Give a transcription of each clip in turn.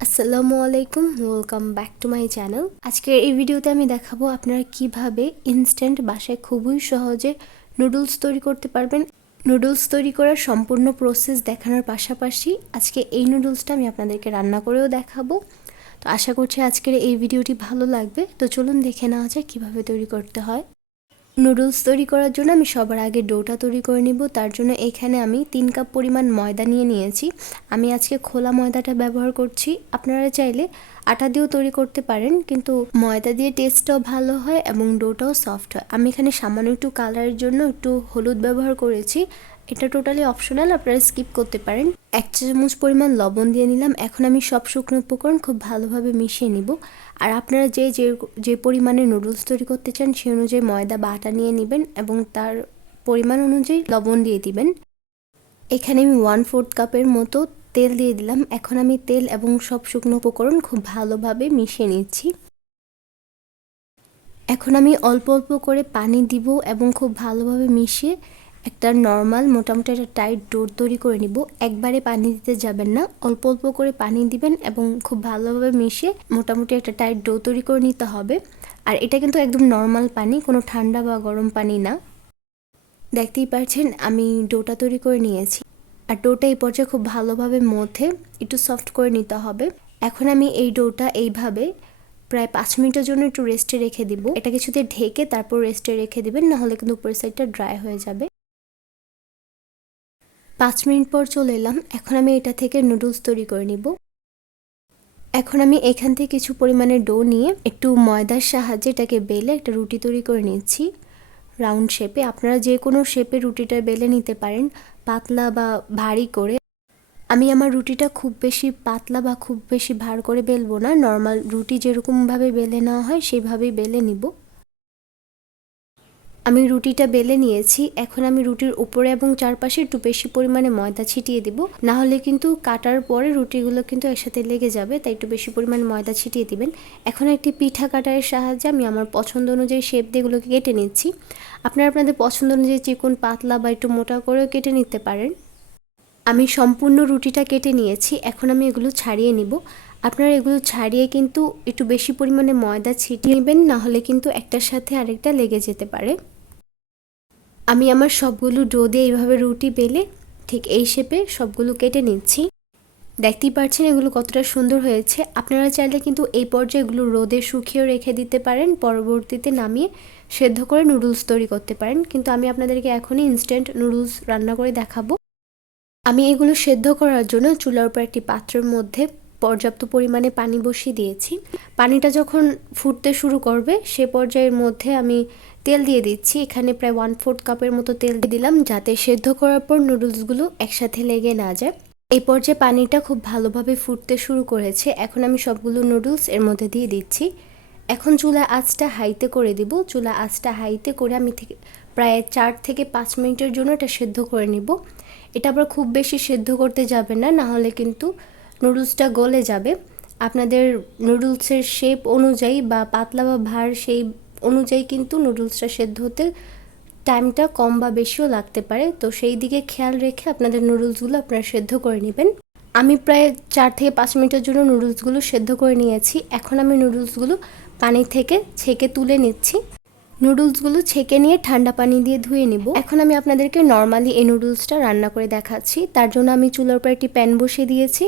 আসসালামু আলাইকুম, welcome back to my channel. আজকের এই ভিডিওতে আমি দেখাবো আপনারা কিভাবে ইনস্ট্যান্ট বাসায় খুবই সহজে নুডলস তৈরি করতে পারবেন। নুডলস তৈরি করার সম্পূর্ণ প্রসেস দেখানোর পাশাপাশি আজকে এই নুডলসটা আমি আপনাদেরকে রান্না করেও দেখাবো। তো আশা করছি আজকের এই ভিডিওটি ভালো লাগবে। তো চলুন দেখে নেওয়া যায় কীভাবে তৈরি করতে হয়। নুডলস তৈরি করার জন্য আমি সবার আগে ডোটা তৈরি করে নিব। তার জন্য এখানে আমি 3 কাপ পরিমাণ ময়দা নিয়েছি। আমি আজকে খোলা ময়দাটা ব্যবহার করছি। আপনারা চাইলে আটা দিয়েও তৈরি করতে পারেন, কিন্তু ময়দা দিয়ে টেস্টটাও ভালো হয় এবং ডোটাও সফট হয়। আমি এখানে সামান্য একটু কালারের জন্য একটু হলুদ ব্যবহার করেছি। এটা টোটালি অপশনাল, আপনারা স্কিপ করতে পারেন। 1 চামচ পরিমাণ লবণ দিয়ে নিলাম। এখন আমি সব শুকনো উপকরণ খুব ভালোভাবে মিশিয়ে নিব। আর আপনারা যে পরিমাণে নুডলস তৈরি করতে চান সেই অনুযায়ী ময়দা বা আটা নিয়ে নেবেন এবং তার পরিমাণ অনুযায়ী লবণ দিয়ে দিবেন। এখানে আমি 1/4 কাপের মতো তেল দিয়ে দিলাম। এখন আমি তেল এবং সব শুকনো উপকরণ খুব ভালোভাবে মিশিয়ে নিচ্ছি। এখন আমি অল্প অল্প করে পানি দিব এবং খুব ভালোভাবে মিশিয়ে একটা নর্মাল মোটামুটি একটা টাইট ডো তৈরি করে নিব। একবারে পানি দিতে যাবেন না, অল্প অল্প করে পানি দিবেন এবং খুব ভালোভাবে মিশিয়ে মোটামুটি একটা টাইট ডো তৈরি করে নিতে হবে। আর এটা কিন্তু একদম নর্মাল পানি, কোনো ঠান্ডা বা গরম পানি না। দেখতেই পাচ্ছেন আমি ডোটা তৈরি করে নিয়েছি। আর ডোটা এই পর্যায়ে খুব ভালোভাবে মথে একটু সফট করে নিতে হবে। এখন আমি এই ডোটা এইভাবে প্রায় 5 মিনিটের জন্য একটু রেস্টে রেখে দিব। এটা কিছুতে ঢেকে তারপর রেস্টে রেখে দিবেন, নাহলে কিন্তু উপরের সাইডটা ড্রাই হয়ে যাবে। 5 মিনিট পর চলে এলাম। এখন আমি এটা থেকে নুডলস তৈরি করে নিব। এখন আমি এখান থেকে কিছু পরিমাণে ডো নিয়ে একটু ময়দার সাহায্যে এটাকে বেলে একটা রুটি তৈরি করে নিচ্ছি রাউন্ড শেপে। আপনারা যে কোনো শেপে রুটিটা বেলে নিতে পারেন, পাতলা বা ভারী করে। আমি আমার রুটিটা খুব বেশি পাতলা বা খুব বেশি ভার করে বেলবো না, নর্মাল রুটি যেরকমভাবে বেলে নেওয়া হয় সেইভাবেই বেলে নিব। আমি রুটিটা বেলে নিয়েছি। এখন আমি রুটির উপরে এবং চারপাশে একটু বেশি পরিমাণে ময়দা ছিটিয়ে দিব, না হলে কিন্তু কাটার পরে রুটিগুলো কিন্তু একসাথে লেগে যাবে, তাই একটু বেশি পরিমাণে ময়দা ছিটিয়ে দিবেন। এখন একটি পিঠা কাটারের সাহায্যে আমি আমার পছন্দ অনুযায়ী শেপ দিয়ে এগুলোকে কেটে নিচ্ছি। আপনারা আপনাদের পছন্দ অনুযায়ী চিকন, পাতলা বা একটু মোটা করেও কেটে নিতে পারেন। আমি সম্পূর্ণ রুটিটা কেটে নিয়েছি। এখন আমি এগুলো ছাড়িয়ে নিব। আপনারা এগুলো ছাড়িয়ে কিন্তু একটু বেশি পরিমাণে ময়দা ছিটিয়ে নেবেন, না হলে কিন্তু একটার সাথে আরেকটা লেগে যেতে পারে। আমি আমার সবগুলো ডো দিয়ে এইভাবে রুটি বেলে ঠিক এই শেপে সবগুলো কেটে নিচ্ছি। দেখতেই পাচ্ছেন এগুলো কতটা সুন্দর হয়েছে। আপনারা চাইলে কিন্তু এই পর্যায়ে এগুলো রোদে শুকিয়েও রেখে দিতে পারেন, পরবর্তীতে নামিয়ে সেদ্ধ করে নুডলস তৈরি করতে পারেন, কিন্তু আমি আপনাদেরকে এখনই ইনস্ট্যান্ট নুডলস রান্না করে দেখাবো। আমি এগুলো সেদ্ধ করার জন্য চুলার উপর একটি পাত্রের মধ্যে পর্যাপ্ত পরিমাণে পানি বসিয়ে দিয়েছি। পানিটা যখন ফুটতে শুরু করবে সে পর্যায়ের মধ্যে আমি তেল দিয়ে দিচ্ছি। এখানে প্রায় 1/4 কাপের মতো তেল দিয়ে দিলাম, যাতে সেদ্ধ করার পর নুডলসগুলো একসাথে লেগে না যায়। এই পর্যায়ে পানিটা খুব ভালোভাবে ফুটতে শুরু করেছে। এখন আমি সবগুলো নুডলস এর মধ্যে দিয়ে দিচ্ছি। এখন চুলা আঁচটা হাইতে করে দিব। চুলা আঁচটা হাইতে করে আমি প্রায় 4 থেকে 5 মিনিটের জন্য এটা সেদ্ধ করে নিব। এটা আবার খুব বেশি সেদ্ধ করতে যাবে না, না হলে কিন্তু নুডলসটা গলে যাবে। আপনাদের নুডলসের শেপ অনুযায়ী বা পাতলা বা ভার সেই অনুযায়ী কিন্তু নুডলসটা সেদ্ধ হতে টাইমটা কম বা বেশিও লাগতে পারে। তো সেই দিকে খেয়াল রেখে আপনাদের নুডলসগুলো আপনারা সেদ্ধ করে নেবেন। আমি প্রায় 4 থেকে 5 মিনিটের জন্য নুডলসগুলো সেদ্ধ করে নিয়েছি। এখন আমি নুডলসগুলো পানি থেকে ছেঁকে তুলে নিচ্ছি। নুডলসগুলো ছেঁকে নিয়ে ঠান্ডা পানি দিয়ে ধুয়ে নিব। এখন আমি আপনাদেরকে নর্মালি এই নুডলসটা রান্না করে দেখাচ্ছি। তার জন্য আমি চুলার উপর একটি প্যান বসিয়ে দিয়েছি।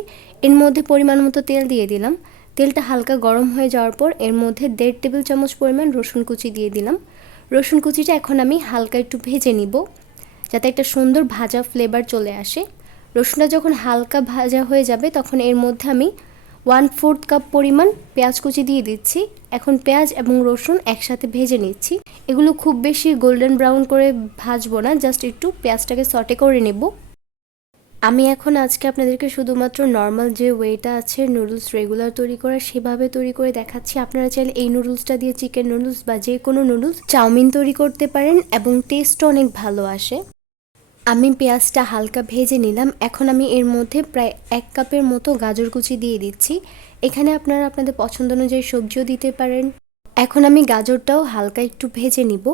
এর মধ্যে পরিমাণ মতো তেল দিয়ে দিলাম। তেলটা হালকা গরম হয়ে যাওয়ার পর এর মধ্যে 1.5 টেবিল চামচ পরিমাণ রসুন কুচি দিয়ে দিলাম। রসুন কুচিটা এখন আমি হালকা একটু ভেজে নিব, যাতে একটা সুন্দর ভাজা ফ্লেভার চলে আসে। রসুনটা যখন হালকা ভাজা হয়ে যাবে তখন এর মধ্যে আমি 1/4 কাপ পরিমাণ পেঁয়াজ কুচি দিয়ে দিচ্ছি। এখন পেঁয়াজ এবং রসুন একসাথে ভেজে নিচ্ছি। এগুলো খুব বেশি গোল্ডেন ব্রাউন করে ভাজবো না, জাস্ট একটু পেঁয়াজটাকে সটে করে নেব। আমি এখন আজকে আপনাদেরকে শুধুমাত্র নর্মাল যে ওয়েটা আছে নুডলস রেগুলার তৈরি করা সেভাবে তৈরি করে দেখাচ্ছি। আপনারা চাইলে এই নুডলসটা দিয়ে চিকেন নুডলস বা যে কোনো নুডলস, চাউমিন তৈরি করতে পারেন এবং টেস্টও অনেক ভালো আসে। আমি পেঁয়াজটা হালকা ভেজে নিলাম। এখন আমি এর মধ্যে প্রায় 1 কাপের মতো গাজর কুচি দিয়ে দিচ্ছি। এখানে আপনারা আপনাদের পছন্দ অনুযায়ী সবজিও দিতে পারেন। এখন আমি গাজরটাও হালকা একটু ভেজে নিব।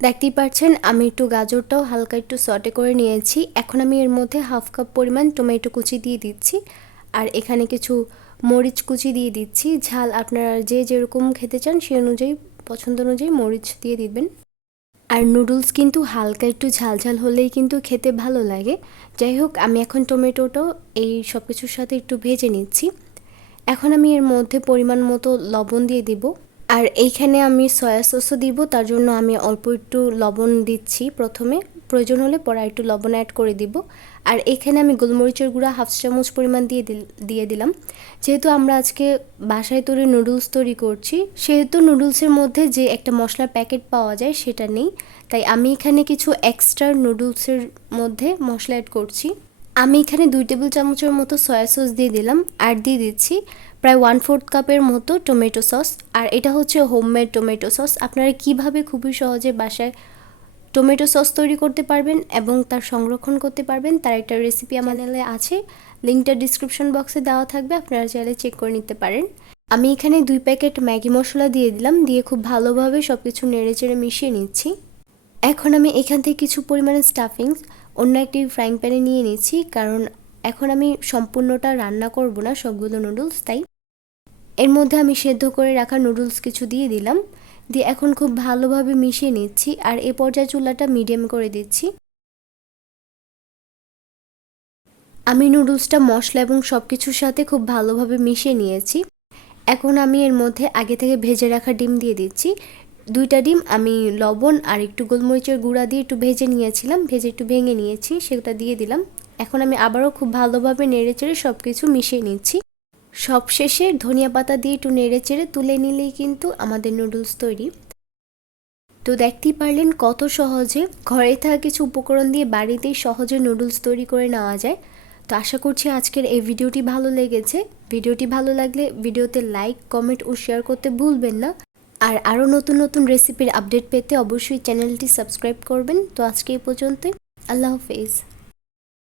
দেখতেই পাচ্ছেন আমি একটু গাজরটাও হালকা একটু সটে করে নিয়েছি। এখন আমি এর মধ্যে হাফ কাপ পরিমাণ টমেটো কুচি দিয়ে দিচ্ছি, আর এখানে কিছু মরিচ কুচি দিয়ে দিচ্ছি। ঝাল আপনারা যে যেরকম খেতে চান সেই অনুযায়ী, পছন্দ অনুযায়ী মরিচ দিয়ে দিবেন। আর নুডলস কিন্তু হালকা একটু ঝাল ঝাল হলেই কিন্তু খেতে ভালো লাগে। যাই হোক, আমি এখন টমেটোটাও এই সব কিছুর সাথে একটু ভেজে নিচ্ছি। এখন আমি এর মধ্যে পরিমাণ মতো লবণ দিয়ে দিব, আর এইখানে আমি সয়া সসও দিব। তার জন্য আমি অল্প একটু লবণ দিচ্ছি প্রথমে, প্রয়োজন হলে পরে একটু লবণ অ্যাড করে দিব। আর এখানে আমি গোলমরিচের গুঁড়া হাফ চামচ পরিমাণ দিয়ে দিলাম। যেহেতু আমরা আজকে বাসায় তৈরি নুডলস তৈরি করছি, সেহেতু নুডলসের মধ্যে যে একটা মশলার প্যাকেট পাওয়া যায় সেটা নেই, তাই আমি এখানে কিছু এক্সট্রা নুডলসের মধ্যে মশলা অ্যাড করছি। আমি এখানে 2 টেবিল চামচের মতো সয়া সস দিয়ে দিলাম, আর দিয়ে দিচ্ছি প্রায় 1/4 কাপের মতো টমেটো সস। আর এটা হচ্ছে হোমমেড টমেটো সস। আপনারা কিভাবে খুবই সহজে বাসায় টমেটো সস তৈরি করতে পারবেন এবং তার সংরক্ষণ করতে পারবেন তার একটা রেসিপি আমার চ্যানেলে আছে, লিঙ্কটা ডিসক্রিপশন বক্সে দেওয়া থাকবে, আপনারা চাইলে চেক করে নিতে পারেন। আমি এখানে 2 প্যাকেট ম্যাগি মশলা দিয়ে দিলাম, দিয়ে খুব ভালোভাবে সব কিছু নেড়েচেড়ে মিশিয়ে নিচ্ছি। এখন আমি এখান থেকে কিছু পরিমাণে স্টাফিংস অন্য একটি ফ্রাইং প্যানে নিয়ে নিচ্ছি, কারণ এখন আমি সম্পূর্ণটা রান্না করব না সবগুলো নুডলস, তাই এর মধ্যে আমি সেদ্ধ করে রাখা নুডলস কিছু দিয়ে দিলাম, দিয়ে এখন খুব ভালোভাবে মিশিয়ে নিচ্ছি। আর এ পর্যায়ে চুলাটা মিডিয়াম করে দিচ্ছি। আমি নুডলসটা মশলা এবং সব কিছুর সাথে খুব ভালোভাবে মিশিয়ে নিয়েছি। এখন আমি এর মধ্যে আগে থেকে ভেজে রাখা ডিম দিয়ে দিচ্ছি। 2টা ডিম আমি লবণ আর একটু গোলমরিচের গুঁড়া দিয়ে একটু ভেজে নিয়েছিলাম, ভেজে একটু ভেঙে নিয়েছি, সেটা দিয়ে দিলাম। এখন আমি আবারও খুব ভালোভাবে নেড়েচেড়ে সব কিছু মিশিয়ে নিচ্ছি। সবশেষে ধনিয়া পাতা দিয়ে একটু নেড়েচেড়ে তুলে নিলেই কিন্তু আমাদের নুডলস তৈরি। তো দেখতেই পারলেন কত সহজে ঘরে থাকা কিছু উপকরণ দিয়ে বাড়িতেই সহজে নুডলস তৈরি করে নেওয়া যায়। তো আশা করছি আজকের এই ভিডিওটি ভালো লেগেছে। ভিডিওটি ভালো লাগলে ভিডিওতে লাইক, কমেন্ট ও শেয়ার করতে ভুলবেন না। আর আরও নতুন নতুন রেসিপির আপডেট পেতে অবশ্যই চ্যানেলটি সাবস্ক্রাইব করবেন। তো আজকে এই পর্যন্তই। আল্লাহ হাফেজ।